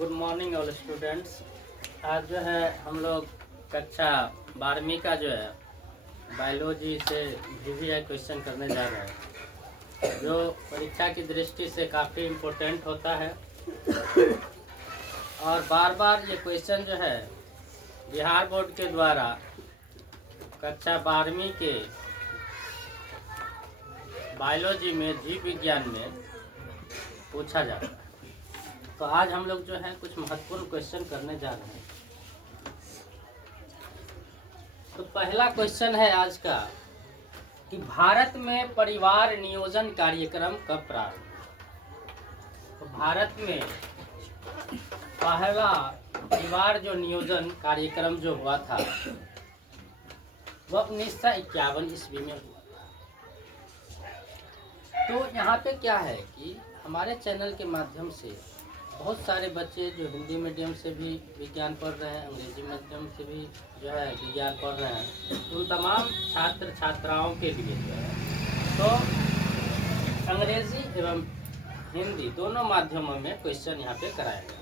Good morning all students. आज जो है हम लोग कक्षा 12वीं का जो है बायोलॉजी से वीवीआई क्वेश्चन करने जा रहे हैं, जो परीक्षा की दृष्टि से काफ़ी इम्पोर्टेंट होता है। और बार बार ये क्वेश्चन जो है बिहार बोर्ड के द्वारा कक्षा 12वीं के बायोलॉजी में जीव विज्ञान में पूछा जाता है। तो आज हम लोग जो है कुछ महत्वपूर्ण क्वेश्चन करने जा रहे हैं। तो पहला क्वेश्चन है आज का कि भारत में परिवार नियोजन कार्यक्रम कब प्रारंभ हुआ। तो भारत में पहला परिवार जो नियोजन कार्यक्रम जो हुआ था वह 1951 ईस्वी में हुआ था। तो यहाँ पे क्या है कि हमारे चैनल के माध्यम से बहुत सारे बच्चे जो हिंदी मीडियम से भी विज्ञान पढ़ रहे हैं, अंग्रेजी माध्यम से भी जो है विज्ञान पढ़ रहे हैं, उन तमाम छात्र छात्राओं के लिए जो है तो अंग्रेजी एवं हिंदी दोनों माध्यमों में क्वेश्चन यहाँ पे कराया गया।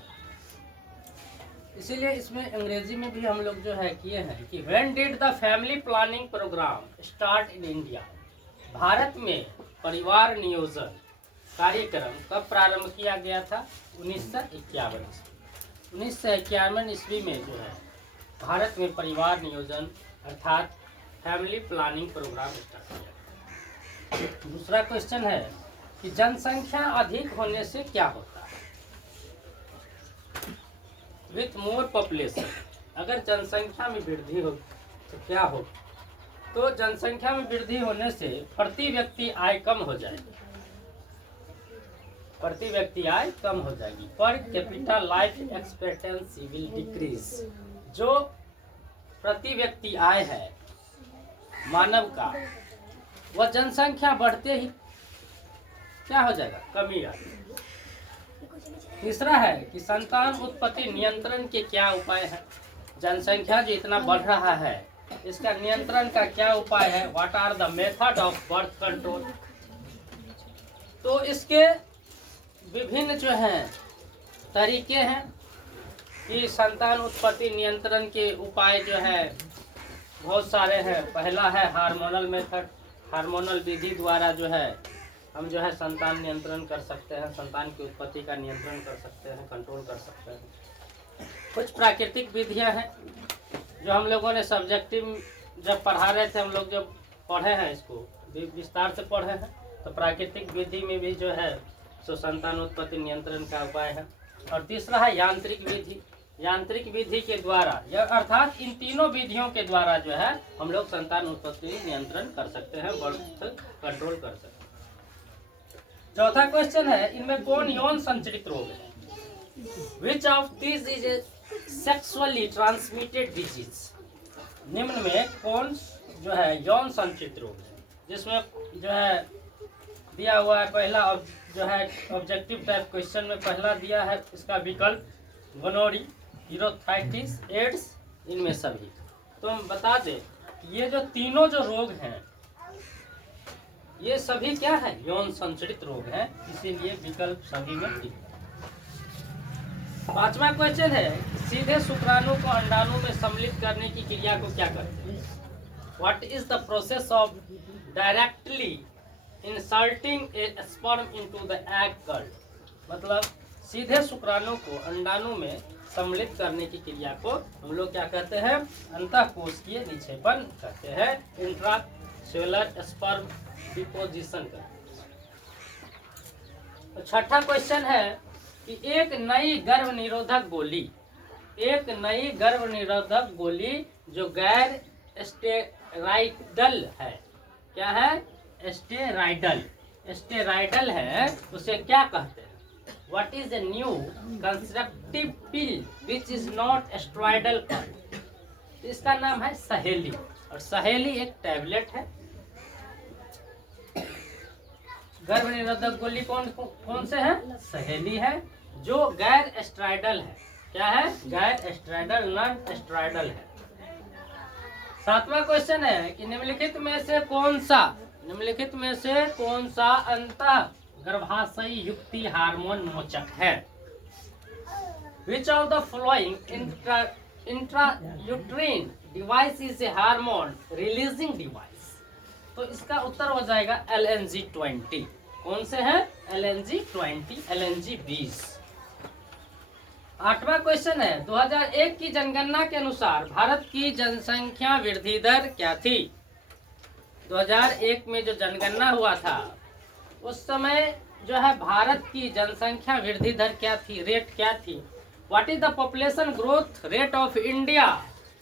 इसीलिए इसमें अंग्रेजी में भी हम लोग जो है किए हैं कि when did the family planning programme start in India. Bharat में परिवार नियोजन कार्यक्रम कब प्रारंभ किया गया था? 1951 ईस्वी में जो है भारत में परिवार नियोजन अर्थात फैमिली प्लानिंग प्रोग्राम स्टार्ट किया। दूसरा क्वेश्चन है कि जनसंख्या अधिक होने से क्या होता है? विथ मोर पॉपुलेशन, अगर जनसंख्या में वृद्धि हो तो क्या हो? तो जनसंख्या में वृद्धि होने से प्रति व्यक्ति आय कम हो जाएगी, प्रति व्यक्ति आय कम हो जाएगी। पर capital life expectancy will decrease. जो प्रति व्यक्ति आय है मानव का, वह जनसंख्या बढ़ते ही क्या हो जाएगा? कमी आएगी। तीसरा है कि संतान उत्पत्ति नियंत्रण के क्या उपाय है? जनसंख्या जो इतना बढ़ रहा है इसका नियंत्रण का क्या उपाय है? What are the method of birth control. तो इसके विभिन्न जो हैं तरीके हैं कि संतान उत्पत्ति नियंत्रण के उपाय जो है बहुत सारे हैं। पहला है हार्मोनल मेथड। हार्मोनल विधि द्वारा जो है हम जो है संतान नियंत्रण कर सकते हैं, संतान की उत्पत्ति का नियंत्रण कर सकते हैं, कंट्रोल कर सकते हैं। कुछ प्राकृतिक विधियां हैं जो हम लोगों ने सब्जेक्टिव जब पढ़ा रहे थे, हम लोग जब पढ़े हैं इसको विस्तार से पढ़े हैं, तो प्राकृतिक विधि में भी जो है सो संतान उत्पत्ति नियंत्रण का उपाय है। और तीसरा है यांत्रिक विधि। यांत्रिक विधि के द्वारा अर्थात इन तीनों विधियों के द्वारा जो है हम लोग संतान उत्पत्ति नियंत्रण कर सकते हैं, बर्थ कंट्रोल कर सकते हैं। चौथा क्वेश्चन है इनमें कौन यौन संचरित रोग है? Which of this is a sexually transmitted disease. निम्न में कौन जो है यौन संचरित रोग है? जिसमें जो है दिया हुआ है पहला जो है ऑब्जेक्टिव टाइप क्वेश्चन में पहला दिया है इसका विकल्प गोनोरी, यूरोथाइटिस, एड्स, इनमें सभी। तो हम बता दें ये जो तीनों जो रोग हैं ये सभी क्या है? यौन संचरित रोग हैं, इसीलिए विकल्प सभी में ठीक है। पांचवा क्वेश्चन है सीधे शुक्राणु को अंडाणु में सम्मिलित करने की क्रिया को क्या कहते हैं? What is the process of directly inserting A sperm into the egg cult. मतलब सीधे शुक्राणु को अंडाणु में सम्मिलित करने की क्रिया को हम लोग क्या कहते हैं? अंतःकोशिकीय निक्षेपण कहते हैं, इंट्रासेलुलर स्पर्म डिपोजिशन का। तो छठा क्वेश्चन है कि एक नई गर्भ निरोधक गोली जो गैर स्टेरॉइडल है, क्या है? स्टेरॉइडल है, उसे क्या कहते हैं? What is a new constructive pill which is not steroidal? इसका नाम है सहेली, और सहेली एक टैबलेट है। गर्भ निरोधक गोली कौन से है? सहेली है, जो गैर स्टेरॉइडल है। क्या है? गैर स्टेरॉइडल, नॉन स्टेरॉइडल है। सातवां क्वेश्चन है कि निम्नलिखित में से कौन सा अंतः गर्भाशय युक्ति हार्मोन मोचक है? विच of the following intrauterine device is a hormone releasing device? तो इसका उत्तर हो जाएगा LNG-20। कौन से हैं? LNG-20, LNG-20। 8वां क्वेश्चन है, 2001 की जनगणना के अनुसार भारत की जनसंख्या वृद्धि दर क्या थी? 2001 में जो जनगणना हुआ था उस समय जो है भारत की जनसंख्या वृद्धि दर क्या थी, रेट क्या थी? What is the population growth rate of India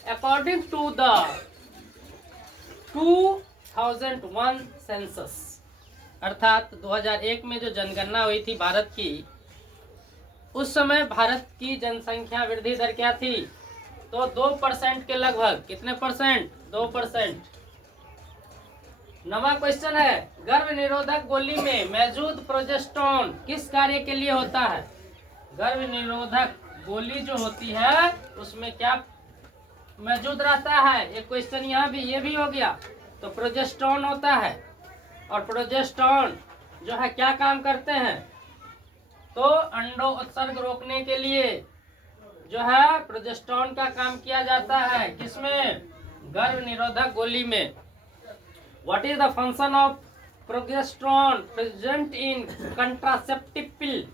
according to the 2001 census? अर्थात 2001 में जो जनगणना हुई थी भारत की, उस समय भारत की जनसंख्या वृद्धि दर क्या थी? तो 2% के लगभग। कितने परसेंट? 2%। 9वां क्वेश्चन है, गर्भ निरोधक गोली में मौजूद प्रोजेस्टेरोन किस कार्य के लिए होता है? गर्भ निरोधक गोली जो होती है उसमें क्या मौजूद रहता है? एक क्वेश्चन यहाँ भी, ये भी हो गया। तो प्रोजेस्टेरोन होता है, और प्रोजेस्टेरोन जो है क्या काम करते हैं? तो अंडों उत्सर्ग रोकने के लिए जो है प्रोजेस्टेरोन का काम किया जाता है। किसमें? गर्भ निरोधक गोली में। What is the function of progesterone present in contraceptive pill?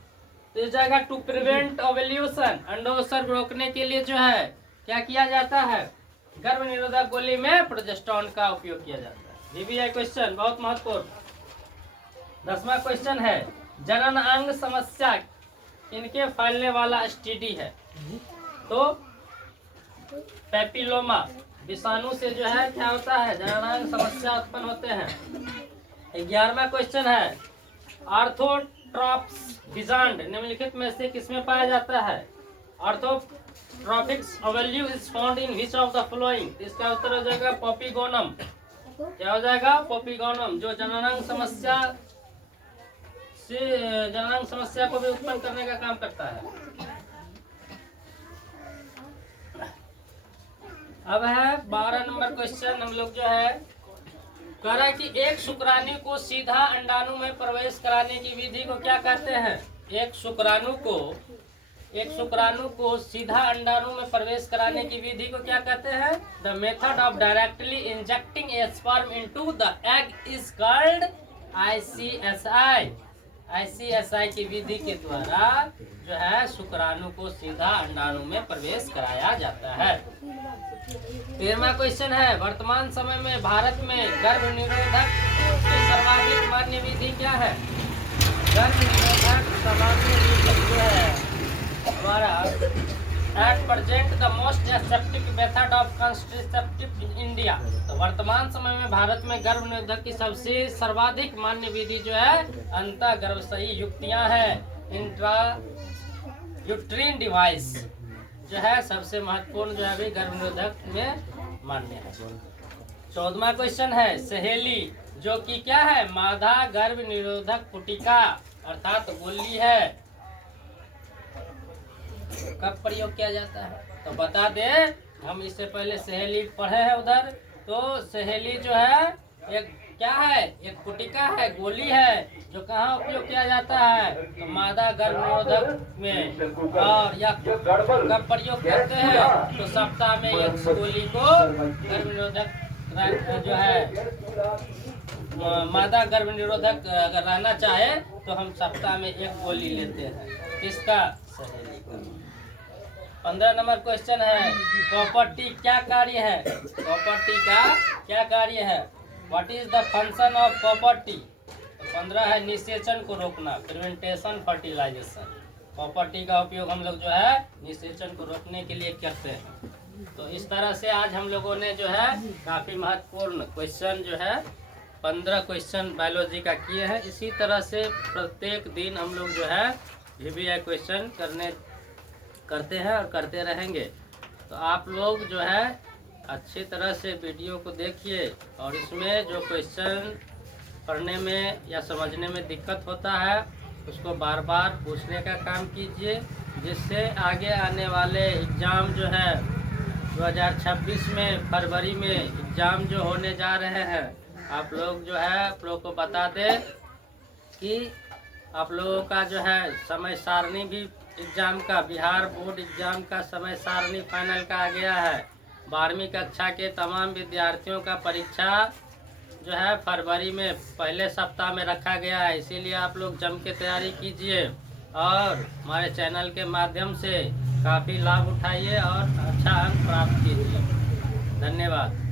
तो इस जाएगा टू प्रिवेंट ओव्यूलेशन। अंडों उत्सर्ग रोकने के लिए जो है क्या किया जाता है? गर्भ निरोधक गोली में प्रोजेस्टेरोन का उपयोग किया जाता है। ये भी है क्वेश्चन, बहुत महत्वपूर्ण। 10वां क्वेश्चन है, जनन अंग समस्या इनके फैलने वाला STD है? तो पैपिलोमा विषाणु से जो है क्या होता है? जननांग समस्या उत्पन्न होते हैं। 11वां क्वेश्चन है, आर्थोट्रॉप्स विजांड निम्नलिखित में से किसमें पाया जाता है? Orthotropics ovule is found in which of the following? इसका उत्तर हो जाएगा पॉपीगोनम। क्या हो जाएगा? पॉपीगोनम, जो जननांग समस्या से जननांग समस्या को भी उत्पन्न करने का काम करता है। अब है 12 नंबर क्वेश्चन। हम लोग जो है कह रहा है कि एक शुक्राणु को सीधा अंडाणु में प्रवेश कराने की विधि को क्या कहते हैं? एक शुक्राणु को सीधा अंडाणु में प्रवेश कराने की विधि को क्या कहते हैं? The method of directly injecting A sperm into the egg is called ICSI की विधि के द्वारा जो है शुक्राणु को सीधा अंडाणु में प्रवेश कराया जाता है। 13वां क्वेश्चन है, वर्तमान समय में भारत में गर्भ निरोधक की सर्वाधिक मान्य विधि क्या है? गर्भ निरोधक सामान्य विधि जो है हमारा at present the most accepted method of contraceptive in India. तो वर्तमान समय में भारत में गर्भ निरोधक की सबसे सर्वाधिक मान्य विधि जो है अंतः गर्भाशयी युक्तियां हैं। इंट्रा यूट्रीन डिवाइस जो है सबसे महत्वपूर्ण जो है अभी गर्भ निरोधक में मान्य है। 14वां क्वेश्चन है, सहेली जो कि क्या है? मादा गर्भ निरोधक पुटिका अर्थात गोली है, कब प्रयोग किया जाता है? तो बता दे, हम इससे पहले सहेली पढ़े हैं उधर। तो सहेली जो है एक क्या है? एक पुटिका है, गोली है, जो कहाँ उपयोग किया जाता है? तो मादा गर्भ निरोधक में। और यह कब प्रयोग करते हैं? तो सप्ताह में एक गोली को गर्भ निरोधक जो है मादा गर्भ निरोधक अगर रहना चाहे तो हम सप्ताह में एक गोली लेते हैं। किसका? सहेली का। 15 नंबर क्वेश्चन है, प्रॉपर्टी क्या कार्य है? प्रॉपर्टी का क्या कार्य है? What is the function of property? 15 है, निषेचन को रोकना, प्रिवेंटेशन फर्टिलाइजेशन। प्रॉपर्टी का उपयोग हम लोग जो है निषेचन को रोकने के लिए करते हैं। तो इस तरह से आज हम लोगों ने जो है काफ़ी महत्वपूर्ण क्वेश्चन जो है 15 क्वेश्चन बायोलॉजी का किए हैं। इसी तरह से प्रत्येक दिन हम लोग जो है VBI क्वेश्चन करते हैं और करते रहेंगे। तो आप लोग जो है अच्छी तरह से वीडियो को देखिए और इसमें जो क्वेश्चन पढ़ने में या समझने में दिक्कत होता है उसको बार बार पूछने का काम कीजिए, जिससे आगे आने वाले एग्ज़ाम जो है 2026 में फरवरी में एग्ज़ाम जो होने जा रहे हैं, आप लोग जो है आप लोग को बता दें कि आप लोगों का जो है समय सारणी भी एग्जाम का, बिहार बोर्ड एग्जाम का समय सारणी फाइनल का आ गया है। 12वीं कक्षा के तमाम विद्यार्थियों का परीक्षा जो है फरवरी में पहले सप्ताह में रखा गया है, इसीलिए आप लोग जम के तैयारी कीजिए और हमारे चैनल के माध्यम से काफ़ी लाभ उठाइए और अच्छा अंक प्राप्त कीजिए। धन्यवाद।